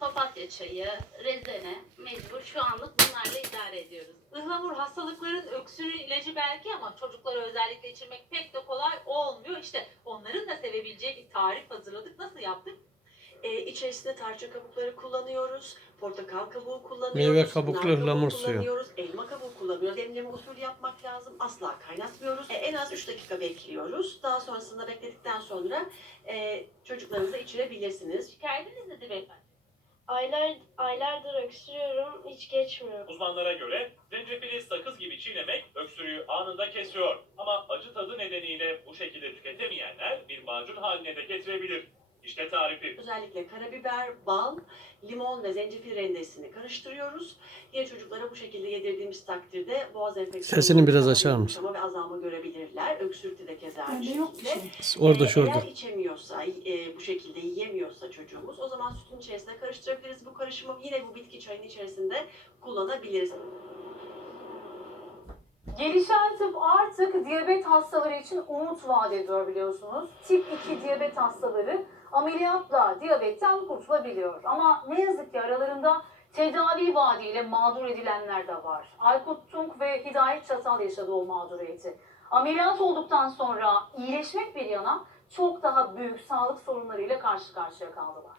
Papatya çayı, rezene, mecbur şu anlık bunlarla idare ediyoruz. Ihlamur hastalıkların öksürüğü ilacı belki ama çocuklara özellikle içirmek pek de kolay olmuyor. İşte onların da sevebileceği bir tarif hazırladık. Nasıl yaptık? İçerisinde tarçın kabukları kullanıyoruz, portakal kabuğu kullanıyoruz, Meyve kabuklu nar kabuğu ıhlamur suyu. kullanıyoruz, elma kabuğu kullanıyoruz. Demleme usulü yapmak lazım. Asla kaynatmıyoruz. En az 3 dakika bekliyoruz. Daha sonrasında bekledikten sonra çocuklarınıza içirebilirsiniz. Şikayetiniz nedir beyefendi? Aylardır öksürüyorum, hiç geçmiyor. Uzmanlara göre zencefili sakız gibi çiğnemek öksürüğü anında kesiyor. Ama acı tadı nedeniyle bu şekilde tüketemeyenler bir macun haline de getirebilir. İşte tarifi. Özellikle karabiber, bal, limon ve zencefil rendesini karıştırıyoruz. Yine çocuklara bu şekilde yedirdiğimiz takdirde boğaz enfeksiyonu Sesini biraz açar mısın? ve azalma görebilirler. Öksürükte de keza aynı Bende yok bir şekilde. şey. Orada şurada. Eğer içemiyorsa, bu şekilde yiyemiyorsa çocuğumuz o zaman sütün içerisine karıştırabiliriz. Bu karışımı yine bu bitki çayının içerisinde kullanabiliriz. Gelişen tıp artık diyabet hastaları için umut vaat ediyor biliyorsunuz. Tip 2 diyabet hastaları ameliyatla diyabetten kurtulabiliyor. Ama ne yazık ki aralarında tedavi vaadiyle mağdur edilenler de var. Aykut Tunk ve Hidayet Çatal yaşadı o mağduriyeti. Ameliyat olduktan sonra iyileşmek bir yana çok daha büyük sağlık sorunlarıyla karşı karşıya kaldılar.